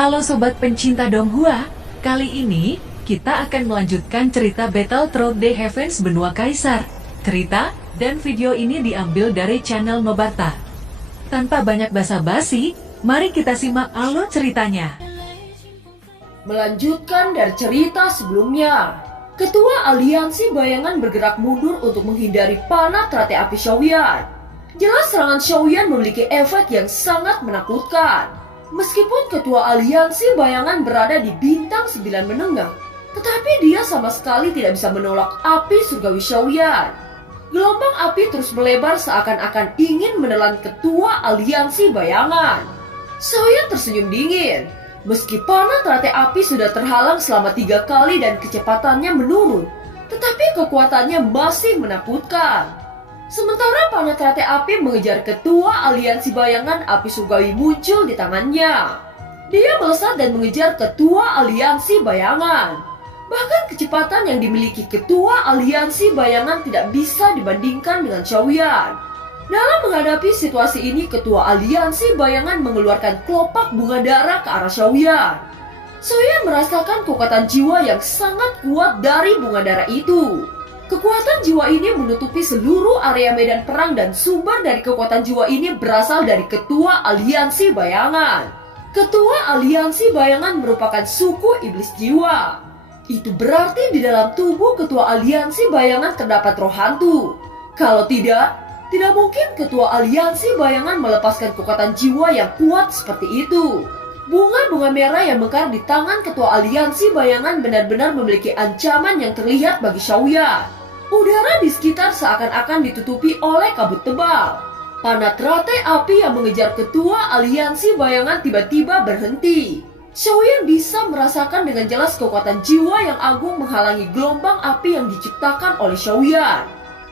Halo sobat pencinta Donghua, kali ini kita akan melanjutkan cerita Battle Through the Heavens Benua Kaisar. Cerita dan video ini diambil dari channel Nobarta. Tanpa banyak basa-basi, mari kita simak alur ceritanya. Melanjutkan dari cerita sebelumnya, Ketua Aliansi Bayangan bergerak mundur untuk menghindari panah teratai api Xiaoyan. Jelas serangan Xiaoyan memiliki efek yang sangat menakutkan. Meskipun Ketua Aliansi Bayangan berada di bintang 9 menengah, tetapi dia sama sekali tidak bisa menolak api surgawi Xiaoyan. Gelombang api terus melebar seakan-akan ingin menelan Ketua Aliansi Bayangan. Xiaoyan tersenyum dingin. Meski panah teratai api sudah terhalang selama 3 kali dan kecepatannya menurun, tetapi kekuatannya masih menakutkan. Sementara panah teratai api mengejar Ketua Aliansi Bayangan, api surgawi muncul di tangannya. Dia melesat dan mengejar Ketua Aliansi Bayangan. Bahkan kecepatan yang dimiliki Ketua Aliansi Bayangan tidak bisa dibandingkan dengan Xiaoyan. Dalam menghadapi situasi ini, Ketua Aliansi Bayangan mengeluarkan kelopak bunga darah ke arah Xiaoyan. Xiaoyan merasakan kekuatan jiwa yang sangat kuat dari bunga darah itu. Kekuatan jiwa ini menutupi seluruh area medan perang dan sumber dari kekuatan jiwa ini berasal dari Ketua Aliansi Bayangan. Ketua Aliansi Bayangan merupakan suku iblis jiwa. Itu berarti di dalam tubuh Ketua Aliansi Bayangan terdapat roh hantu. Kalau tidak mungkin Ketua Aliansi Bayangan melepaskan kekuatan jiwa yang kuat seperti itu. Bunga-bunga merah yang mekar di tangan Ketua Aliansi Bayangan benar-benar memiliki ancaman yang terlihat bagi Xiaoyan. Udara di sekitar seakan-akan ditutupi oleh kabut tebal. Panah teratai api yang mengejar Ketua Aliansi Bayangan tiba-tiba berhenti. Xiaoyan bisa merasakan dengan jelas kekuatan jiwa yang agung menghalangi gelombang api yang diciptakan oleh Xiaoyan.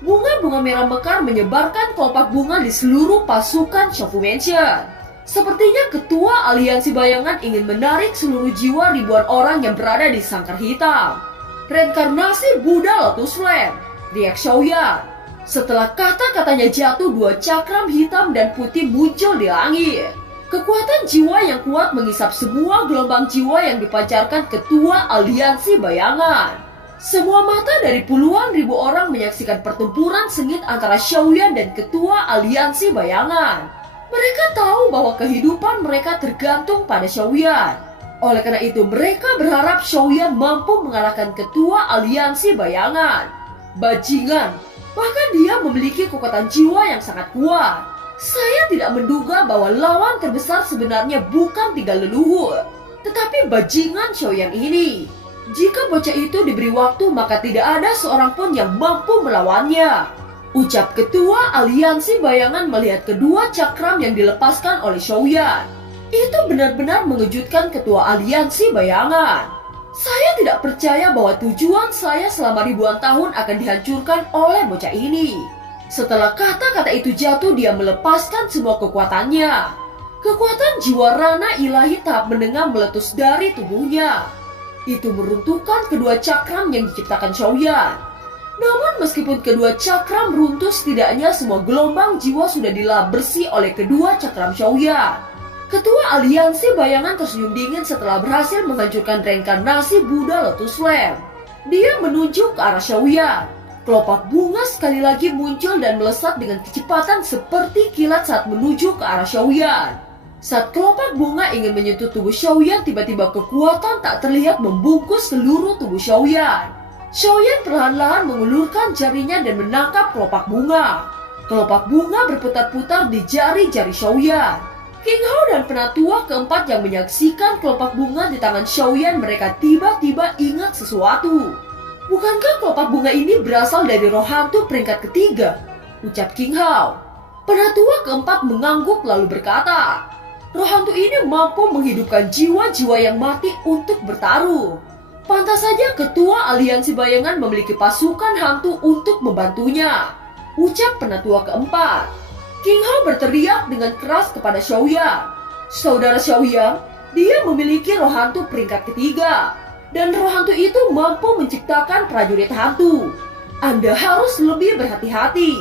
Bunga-bunga merah mekar menyebarkan kelopak bunga di seluruh pasukan Xiaofu Mansion. Sepertinya Ketua Aliansi Bayangan ingin menarik seluruh jiwa ribuan orang yang berada di sangkar hitam. Reinkarnasi Buddha Lotus Flame, riak Xiaoyan. Setelah kata-katanya jatuh, 2 cakram hitam dan putih muncul di langit. Kekuatan jiwa yang kuat mengisap semua gelombang jiwa yang dipancarkan Ketua Aliansi Bayangan. Semua mata dari puluhan ribu orang menyaksikan pertempuran sengit antara Xiaoyan dan Ketua Aliansi Bayangan. Mereka tahu bahwa kehidupan mereka tergantung pada Xiaoyan. Oleh karena itu mereka berharap Xiaoyan mampu mengalahkan Ketua Aliansi Bayangan. Bajingan, bahkan dia memiliki kekuatan jiwa yang sangat kuat. Saya tidak menduga bahwa lawan terbesar sebenarnya bukan 3 leluhur, tetapi bajingan Xiaoyan ini. Jika bocah itu diberi waktu, maka tidak ada seorang pun yang mampu melawannya, ucap Ketua Aliansi Bayangan melihat kedua cakram yang dilepaskan oleh Xiaoyan. Itu benar-benar mengejutkan Ketua Aliansi Bayangan. Saya tidak percaya bahwa tujuan saya selama ribuan tahun akan dihancurkan oleh bocah ini. Setelah kata-kata itu jatuh, dia melepaskan semua kekuatannya. Kekuatan jiwa rana ilahi tahap menengah meletus dari tubuhnya. Itu meruntuhkan kedua cakram yang diciptakan Xiaoyan. Namun meskipun kedua cakram runtuh, setidaknya semua gelombang jiwa sudah dilap bersih oleh kedua cakram Xiaoyan. Ketua Aliansi Bayangan tersenyum dingin setelah berhasil menghancurkan reinkarnasi Buddha Lotus Flame. Dia menunjuk ke arah Xiaoyan. Kelopak bunga sekali lagi muncul dan melesat dengan kecepatan seperti kilat saat menuju ke arah Xiaoyan. Saat kelopak bunga ingin menyentuh tubuh Xiaoyan, tiba-tiba kekuatan tak terlihat membungkus seluruh tubuh Xiaoyan. Xiaoyan perlahan-lahan mengulurkan jarinya dan menangkap kelopak bunga. Kelopak bunga berputar-putar di jari-jari Xiaoyan. King Hao dan penatua keempat yang menyaksikan kelopak bunga di tangan Xiaoyan, mereka tiba-tiba ingat sesuatu. Bukankah kelopak bunga ini berasal dari roh hantu peringkat ketiga? Ucap King Hao. Penatua keempat mengangguk lalu berkata, roh hantu ini mampu menghidupkan jiwa-jiwa yang mati untuk bertaruh. Pantas saja Ketua Aliansi Bayangan memiliki pasukan hantu untuk membantunya, ucap penatua keempat. King Hao berteriak dengan keras kepada Xiaoyan. Saudara Xiaoyan, dia memiliki roh hantu peringkat ketiga. Dan roh hantu itu mampu menciptakan prajurit hantu. Anda harus lebih berhati-hati,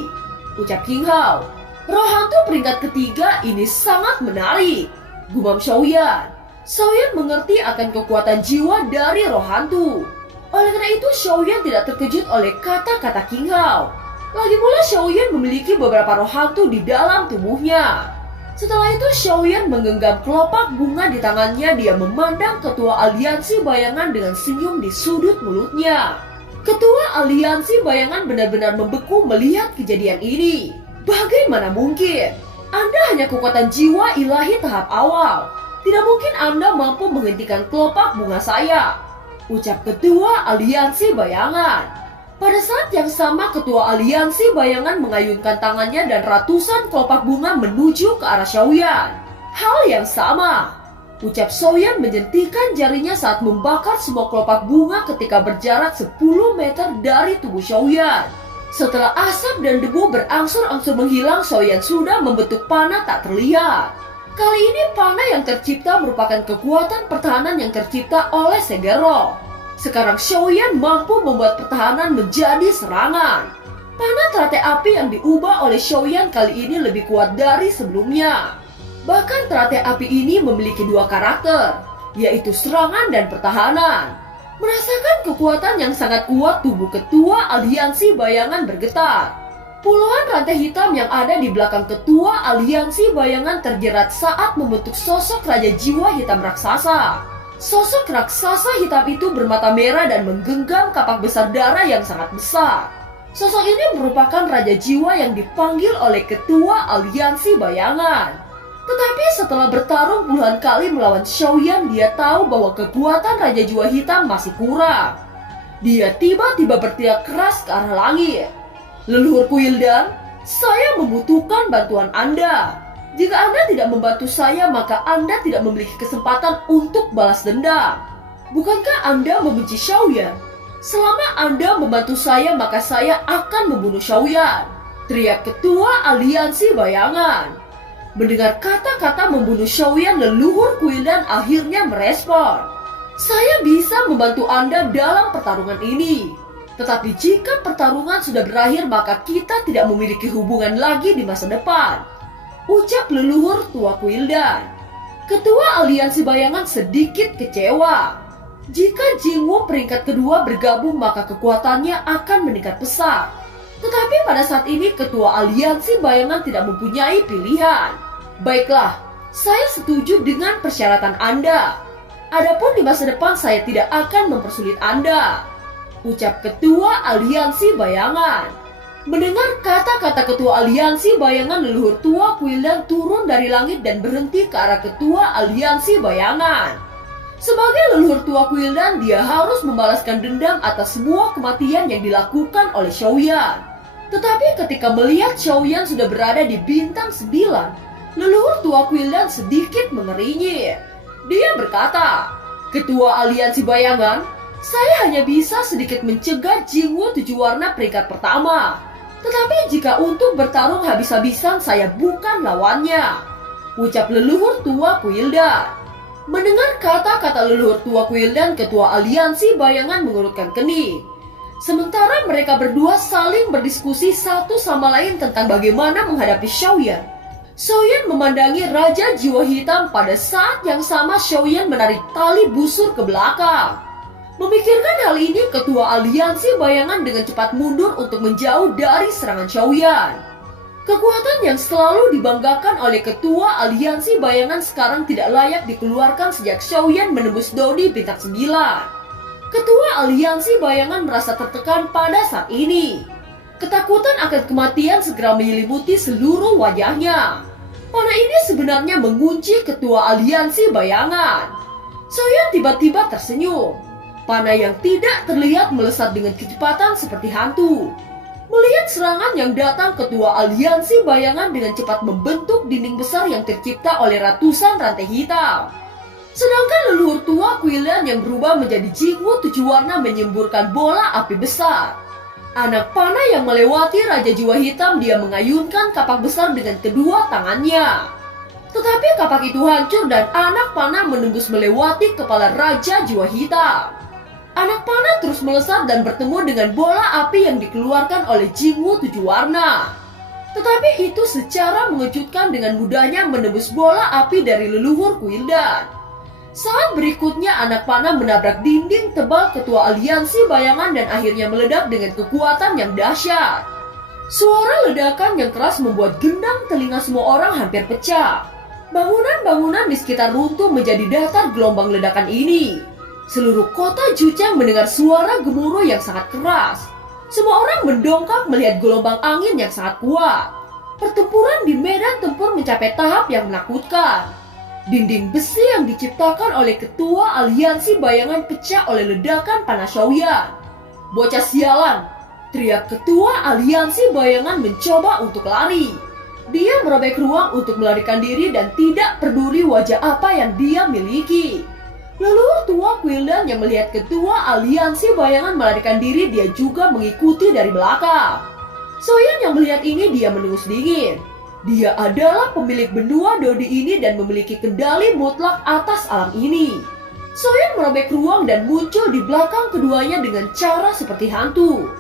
ucap King Hao. Roh hantu peringkat ketiga ini sangat menarik, gumam Xiaoyan. Xiaoyan mengerti akan kekuatan jiwa dari roh hantu. Oleh karena itu, Xiaoyan tidak terkejut oleh kata-kata King Hao. Lagi pula Xiaoyan memiliki beberapa roh hantu di dalam tubuhnya. Setelah itu Xiaoyan menggenggam kelopak bunga di tangannya. Dia memandang ketua aliansi bayangan dengan senyum di sudut mulutnya. Ketua aliansi bayangan benar-benar membeku melihat kejadian ini. Bagaimana mungkin? Anda hanya kekuatan jiwa ilahi tahap awal. Tidak mungkin Anda mampu menghentikan kelopak bunga saya, ucap ketua aliansi bayangan. Pada saat yang sama, ketua aliansi bayangan mengayunkan tangannya dan ratusan kelopak bunga menuju ke arah Xiaoyan. Hal yang sama, ucap Xiaoyan menjentikan jarinya saat membakar semua kelopak bunga ketika berjarak 10 meter dari tubuh Xiaoyan. Setelah asap dan debu berangsur-angsur menghilang, Xiaoyan sudah membentuk panah tak terlihat. Kali ini panah yang tercipta merupakan kekuatan pertahanan yang tercipta oleh Segero. Sekarang Xiaoyan mampu membuat pertahanan menjadi serangan. Panah teratai api yang diubah oleh Xiaoyan kali ini lebih kuat dari sebelumnya. Bahkan teratai api ini memiliki dua karakter, yaitu serangan dan pertahanan. Merasakan kekuatan yang sangat kuat, tubuh ketua aliansi bayangan bergetar. Puluhan rantai hitam yang ada di belakang ketua aliansi bayangan terjerat saat membentuk sosok raja jiwa hitam raksasa. Sosok raksasa hitam itu bermata merah dan menggenggam kapak besar darah yang sangat besar. Sosok ini merupakan raja jiwa yang dipanggil oleh ketua aliansi bayangan. Tetapi setelah bertarung puluhan kali melawan Xiaoyan, dia tahu bahwa kekuatan raja jiwa hitam masih kurang. Dia tiba-tiba berteriak keras ke arah langit. Leluhur Kuildan, saya membutuhkan bantuan Anda. Jika Anda tidak membantu saya, maka Anda tidak memiliki kesempatan untuk balas dendam. Bukankah Anda membenci Xiaoyan? Selama Anda membantu saya, maka saya akan membunuh Xiaoyan, teriak ketua aliansi bayangan. Mendengar kata-kata membunuh Xiaoyan, leluhur Kuildan akhirnya merespon. Saya bisa membantu Anda dalam pertarungan ini. Tetapi jika pertarungan sudah berakhir, maka kita tidak memiliki hubungan lagi di masa depan, ucap leluhur tua Kuildan. Ketua aliansi bayangan sedikit kecewa. Jika Jingwu peringkat kedua bergabung, maka kekuatannya akan meningkat pesat. Tetapi pada saat ini ketua aliansi bayangan tidak mempunyai pilihan. Baiklah, saya setuju dengan persyaratan Anda. Adapun di masa depan saya tidak akan mempersulit Anda, ucap ketua aliansi bayangan. Mendengar kata-kata ketua aliansi bayangan, leluhur tua Kuildan turun dari langit dan berhenti ke arah ketua aliansi bayangan. Sebagai leluhur tua Kuildan, dia harus membalaskan dendam atas semua kematian yang dilakukan oleh Xiaoyan. Tetapi ketika melihat Xiaoyan sudah berada di bintang 9, leluhur tua Kuildan sedikit mengeringit. Dia berkata, "Ketua aliansi bayangan, saya hanya bisa sedikit mencegah Jingwu 7 warna peringkat pertama. Tetapi jika untuk bertarung habis-habisan, saya bukan lawannya," ucap leluhur tua Kuildan. Mendengar kata-kata leluhur tua Kuildan, ketua aliansi bayangan mengerutkan kening. Sementara mereka berdua saling berdiskusi satu sama lain tentang bagaimana menghadapi Xiaoyan. Xiaoyan memandangi raja jiwa hitam. Pada saat yang sama Xiaoyan menarik tali busur ke belakang. Memikirkan hal ini, ketua aliansi bayangan dengan cepat mundur untuk menjauh dari serangan Xiaoyan. Kekuatan yang selalu dibanggakan oleh ketua aliansi bayangan sekarang tidak layak dikeluarkan sejak Xiaoyan menembus Dodi bintang 9. Ketua aliansi bayangan merasa tertekan pada saat ini. Ketakutan akan kematian segera menyelimuti seluruh wajahnya. Panah ini sebenarnya mengunci ketua aliansi bayangan. Xiaoyan tiba-tiba tersenyum. Panah yang tidak terlihat melesat dengan kecepatan seperti hantu. Melihat serangan yang datang, ketua aliansi bayangan dengan cepat membentuk dinding besar yang tercipta oleh ratusan rantai hitam. Sedangkan leluhur tua Kuildan yang berubah menjadi Jingwu 7 warna menyemburkan bola api besar. Anak panah yang melewati raja jiwa hitam, dia mengayunkan kapak besar dengan kedua tangannya. Tetapi kapak itu hancur dan anak panah menembus melewati kepala raja jiwa hitam. Anak panah terus melesat dan bertemu dengan bola api yang dikeluarkan oleh Jingwu 7 warna. Tetapi itu secara mengejutkan dengan mudahnya menembus bola api dari leluhur Kuildan. Saat berikutnya anak panah menabrak dinding tebal ketua aliansi bayangan dan akhirnya meledak dengan kekuatan yang dahsyat. Suara ledakan yang keras membuat gendang telinga semua orang hampir pecah. Bangunan-bangunan di sekitar runtuh menjadi datar gelombang ledakan ini. Seluruh kota Jucheng mendengar suara gemuruh yang sangat keras. Semua orang mendongkak melihat gelombang angin yang sangat kuat. Pertempuran di medan tempur mencapai tahap yang menakutkan. Dinding besi yang diciptakan oleh ketua aliansi bayangan pecah oleh ledakan panas Shaoyan. "Bocah sialan!" teriak ketua aliansi bayangan mencoba untuk lari. Dia merobek ruang untuk melarikan diri dan tidak peduli wajah apa yang dia miliki. Leluhur tua Quildan yang melihat ketua aliansi bayangan melarikan diri, dia juga mengikuti dari belakang. Soyan yang melihat ini, dia mendengus dingin. Dia adalah pemilik benua Dodi ini dan memiliki kendali mutlak atas alam ini. Soyan merobek ruang dan muncul di belakang keduanya dengan cara seperti hantu.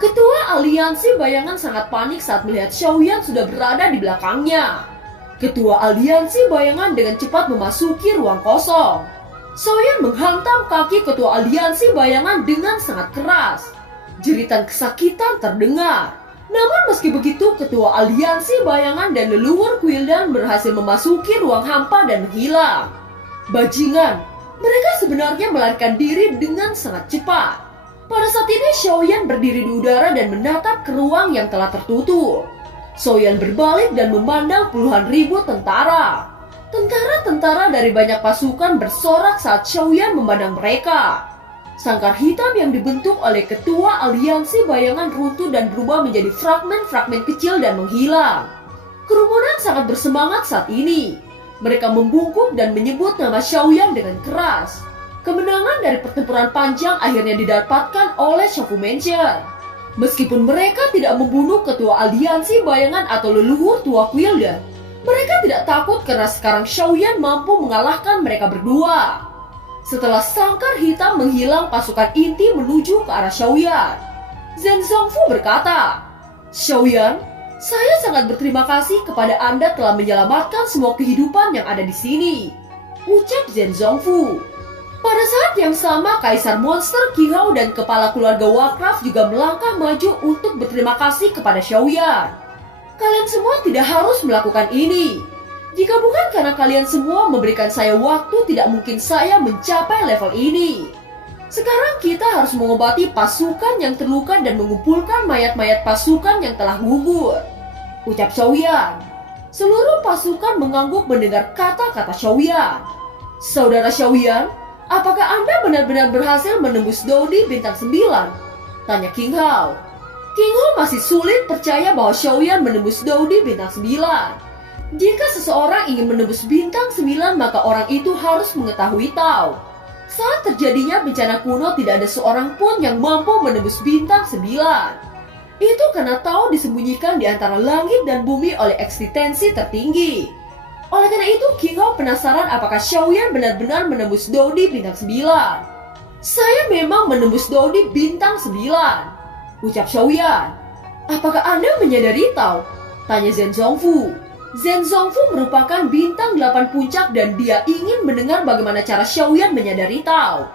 Ketua aliansi bayangan sangat panik saat melihat Shaoyan sudah berada di belakangnya. Ketua aliansi bayangan dengan cepat memasuki ruang kosong. Soyan menghantam kaki ketua aliansi bayangan dengan sangat keras. Jeritan kesakitan terdengar. Namun meski begitu, ketua aliansi bayangan dan leluhur Quildan berhasil memasuki ruang hampa dan menghilang. Bajingan, mereka sebenarnya melarikan diri dengan sangat cepat. Pada saat ini Shaoyan berdiri di udara dan menatap ke ruang yang telah tertutup. Shaoyan berbalik dan memandang puluhan ribu tentara. Tentara-tentara dari banyak pasukan bersorak saat Shaoyan memandang mereka. Sangkar hitam yang dibentuk oleh ketua aliansi bayangan runtuh dan berubah menjadi fragmen-fragmen kecil dan menghilang. Kerumunan sangat bersemangat saat ini. Mereka membungkuk dan menyebut nama Shaoyan dengan keras. Kemenangan dari pertempuran panjang akhirnya didapatkan oleh Shaofu Mansion. Meskipun mereka tidak membunuh ketua aliansi bayangan atau leluhur tua Quildan, mereka tidak takut karena sekarang Shaoyan mampu mengalahkan mereka berdua. Setelah sangkar hitam menghilang, pasukan inti menuju ke arah Shaoyan. Zhen Zongfu berkata, "Shaoyan, saya sangat berterima kasih kepada Anda telah menyelamatkan semua kehidupan yang ada di sini," ucap Zhen Zongfu. Pada saat yang sama, Kaisar Monster, Qing Hao, dan kepala keluarga Warcraft juga melangkah maju untuk berterima kasih kepada Shaoyan. "Kalian semua tidak harus melakukan ini. Jika bukan karena kalian semua memberikan saya waktu, tidak mungkin saya mencapai level ini. Sekarang kita harus mengobati pasukan yang terluka dan mengumpulkan mayat-mayat pasukan yang telah gugur," ucap Shaoyan. Seluruh pasukan mengangguk mendengar kata-kata Shaoyan. "Saudara Shaoyan, apakah Anda benar-benar berhasil menembus Dodi bintang 9? Tanya Qing Hao. Qing Hao masih sulit percaya bahwa Shaoyan menembus Dodi bintang 9. Jika seseorang ingin menembus bintang 9, maka orang itu harus mengetahui Tao. Saat terjadinya bencana kuno, tidak ada seorang pun yang mampu menembus bintang 9. Itu karena Tao disembunyikan di antara langit dan bumi oleh eksistensi tertinggi. Oleh karena itu, Qing Hao penasaran apakah Shaoyan benar-benar menembus Dodi bintang 9. "Saya memang menembus Dodi bintang 9, ucap Shaoyan. "Apakah Anda menyadari Tao?" tanya Zhen Zongfu. Zhen Zongfu merupakan bintang 8 puncak dan dia ingin mendengar bagaimana cara Shaoyan menyadari Tao.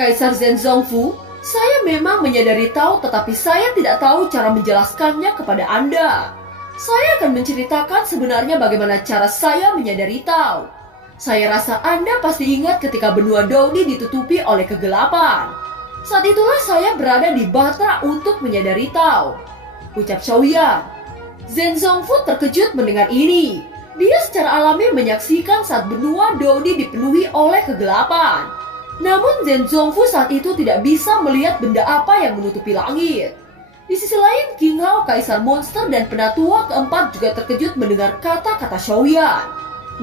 "Kaisar Zhen Zongfu, saya memang menyadari Tao, tetapi saya tidak tahu cara menjelaskannya kepada Anda. Saya akan menceritakan sebenarnya bagaimana cara saya menyadari Tao. Saya rasa Anda pasti ingat ketika benua Dodi ditutupi oleh kegelapan. Saat itulah saya berada di Batra untuk menyadari Tao," ucap Shaoyan. Zhen Zongfu terkejut mendengar ini. Dia secara alami menyaksikan saat benua Dodi dipenuhi oleh kegelapan. Namun Zhen Zongfu saat itu tidak bisa melihat benda apa yang menutupi langit. Di sisi lain, Qing Hao, Kaisar Monster, dan Penatua keempat juga terkejut mendengar kata-kata Shaoyan.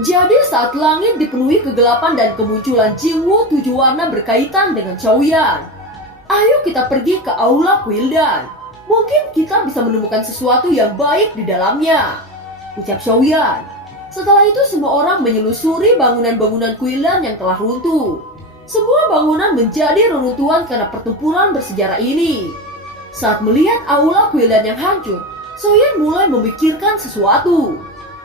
Jadi saat langit dipenuhi kegelapan dan kemunculan Jingwu 7 warna berkaitan dengan Shaoyan. "Ayo kita pergi ke Aula Quildan. Mungkin kita bisa menemukan sesuatu yang baik di dalamnya," ucap Shaoyan. Setelah itu semua orang menyelusuri bangunan-bangunan Quildan yang telah runtuh. Semua bangunan menjadi reruntuhan karena pertempuran bersejarah ini. Saat melihat Aula Quildan yang hancur, Shaoyan mulai memikirkan sesuatu.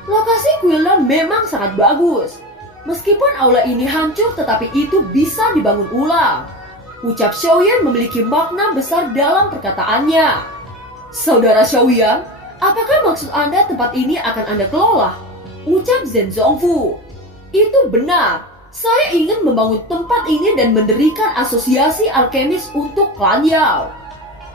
Lokasi Quildan memang sangat bagus. Meskipun aula ini hancur, tetapi itu bisa dibangun ulang. Ucap Xiaoyan memiliki makna besar dalam perkataannya. Saudara Xiaoyan, apakah maksud Anda tempat ini akan Anda kelola? Ucap Zhen Zongfu. Itu benar. Saya ingin membangun tempat ini dan mendirikan asosiasi alkemis untuk klan Yao.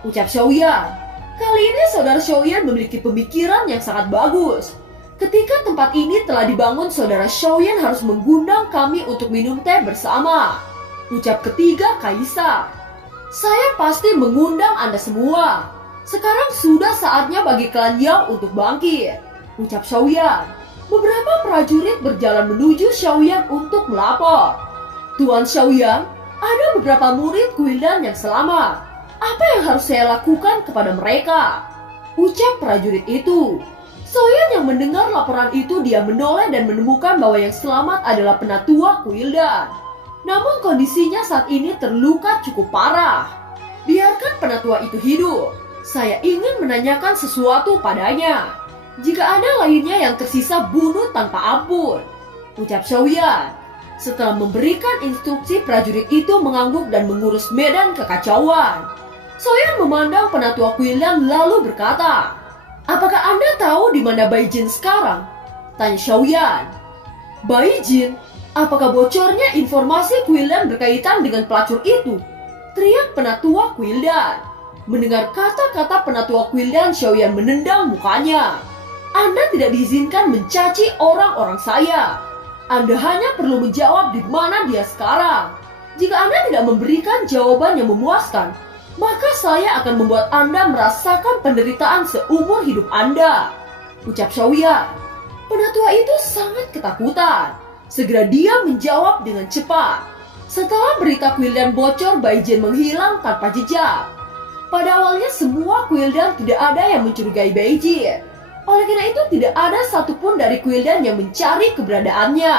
Ucap Xiaoyan. Kali ini saudara Xiaoyan memiliki pemikiran yang sangat bagus. Ketika tempat ini telah dibangun, saudara Xiaoyan harus mengundang kami untuk minum teh bersama. Ucap ketiga Kaisar. Saya pasti mengundang Anda semua. Sekarang sudah saatnya bagi klan Yao untuk bangkit. Ucap Xiaoyan. Beberapa prajurit berjalan menuju Xiaoyan untuk melapor. Tuan Xiaoyan, ada beberapa murid Guildan yang selamat. Apa yang harus saya lakukan kepada mereka? Ucap prajurit itu. Xiaoyan yang mendengar laporan itu, dia menoleh dan menemukan bahwa yang selamat adalah penatua Guildan. Namun kondisinya saat ini terluka cukup parah. Biarkan penatua itu hidup. Saya ingin menanyakan sesuatu padanya. Jika ada lainnya yang tersisa, bunuh tanpa ampun. Ucap Xiaoyan. Setelah memberikan instruksi, prajurit itu mengangguk dan mengurus medan kekacauan. Xiaoyan memandang penatua Guildan lalu berkata, "Apakah Anda tahu di mana Bai Jin sekarang?" Tanya Xiaoyan. "Bai Jin? Apakah bocornya informasi Guildan berkaitan dengan pelacur itu?" Teriak penatua Guildan. Mendengar kata-kata penatua Guildan, Xiaoyan menendang mukanya. "Anda tidak diizinkan mencaci orang-orang saya. Anda hanya perlu menjawab di mana dia sekarang. Jika Anda tidak memberikan jawaban yang memuaskan, maka saya akan membuat Anda merasakan penderitaan seumur hidup Anda." Ucap Xiaoyan. Penatua itu sangat ketakutan. Segera dia menjawab dengan cepat. Setelah berita Guildan bocor, Bai Jin menghilang tanpa jejak. Pada awalnya semua Guildan tidak ada yang mencurigai Bai Jin. Oleh karena itu tidak ada satupun dari Guildan yang mencari keberadaannya.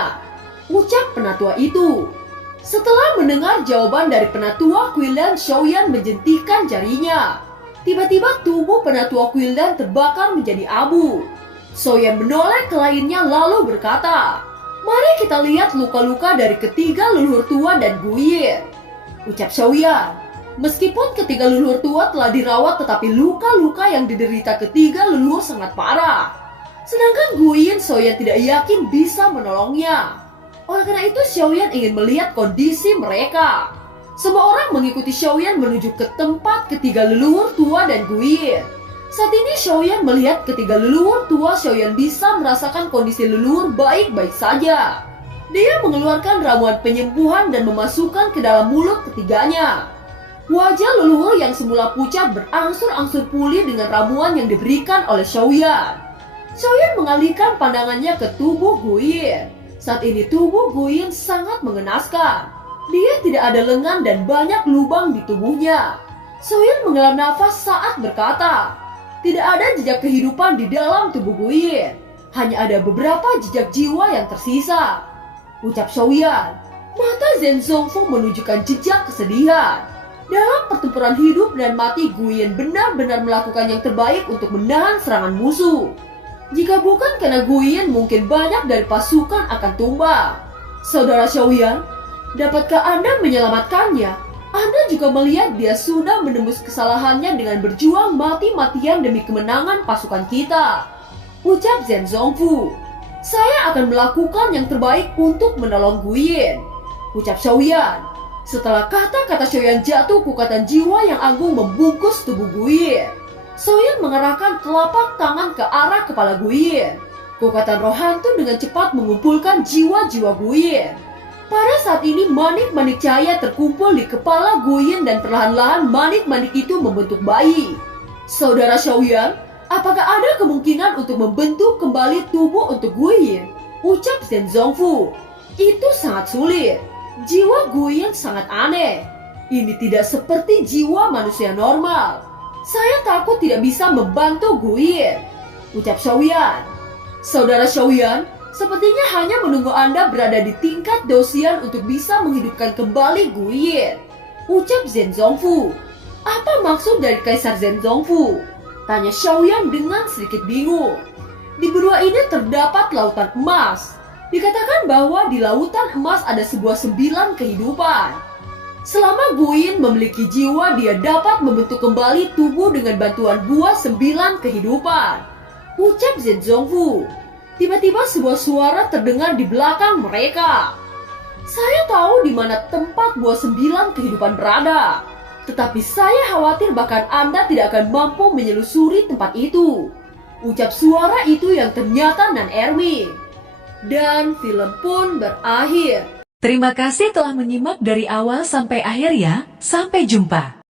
Ucap penatua itu. Setelah mendengar jawaban dari penatua Guildan, Xiaoyan menjentikan jarinya. Tiba-tiba tubuh penatua Guildan terbakar menjadi abu. Xiaoyan menoleh ke lainnya lalu berkata, "Mari kita lihat luka-luka dari ketiga leluhur tua dan Guyin." Ucap Xiaoyan. Meskipun ketiga leluhur tua telah dirawat, tetapi luka-luka yang diderita ketiga leluhur sangat parah. Sedangkan Guyin, Xiaoyan tidak yakin bisa menolongnya. Oleh karena itu Xiaoyan ingin melihat kondisi mereka. Semua orang mengikuti Xiaoyan menuju ke tempat ketiga leluhur tua dan Guyin. Saat ini Xiaoyan melihat ketiga leluhur tua, Xiaoyan bisa merasakan kondisi leluhur baik-baik saja. Dia mengeluarkan ramuan penyembuhan dan memasukkan ke dalam mulut ketiganya. Wajah leluhur yang semula pucat berangsur-angsur pulih dengan ramuan yang diberikan oleh Xiaoyan. Xiaoyan mengalihkan pandangannya ke tubuh Guyin. Saat ini tubuh Guyin sangat mengenaskan. Dia tidak ada lengan dan banyak lubang di tubuhnya. Xiaoyan menghela nafas saat berkata, "Tidak ada jejak kehidupan di dalam tubuh Guyin. Hanya ada beberapa jejak jiwa yang tersisa." Ucap Xiaoyan. Mata Zhen Zongfu menunjukkan jejak kesedihan. Dalam pertempuran hidup dan mati, Guyin benar-benar melakukan yang terbaik untuk menahan serangan musuh. Jika bukan karena Guyin, mungkin banyak dari pasukan akan tumbang. Saudara Xiaoyan, dapatkah Anda menyelamatkannya? Anda juga melihat dia sudah menembus kesalahannya dengan berjuang mati-matian demi kemenangan pasukan kita. Ucap Zhen Zongfu. Saya akan melakukan yang terbaik untuk menolong Guyin. Ucap Xiaoyan. Setelah kata-kata Xiaoyan jatuh, kekuatan jiwa yang agung membungkus tubuh Guyin. Xiaoyan mengarahkan telapak tangan ke arah kepala Guyin. Kekuatan roh hantu dengan cepat mengumpulkan jiwa-jiwa Guyin. Pada saat ini manik-manik cahaya terkumpul di kepala Guyin dan perlahan-lahan manik-manik itu membentuk bayi. Saudara Xiaoyan, apakah ada kemungkinan untuk membentuk kembali tubuh untuk Guyin? Ucap Zhen Zongfu. Itu sangat sulit. Jiwa Guyin sangat aneh. Ini tidak seperti jiwa manusia normal. Saya takut tidak bisa membantu Guyin. Ucap Xiaoyan. Saudara Xiaoyan, sepertinya hanya menunggu Anda berada di tingkat dosian untuk bisa menghidupkan kembali Guyin. Ucap Zhen Zongfu. Apa maksud dari Kaisar Zhen Zongfu? Tanya Xiaoyan dengan sedikit bingung. Di benua ini terdapat lautan emas. Dikatakan bahwa di lautan emas ada sebuah 9 kehidupan. Selama Guin memiliki jiwa, dia dapat membentuk kembali tubuh dengan bantuan buah 9 kehidupan. Ucap Zhenzongfu. Tiba-tiba sebuah suara terdengar di belakang mereka. Saya tahu di mana tempat buah 9 kehidupan berada. Tetapi saya khawatir bahkan Anda tidak akan mampu menyelusuri tempat itu. Ucap suara itu yang ternyata Nan Erming. Dan film pun berakhir. Terima kasih telah menyimak dari awal sampai akhir ya. Sampai jumpa.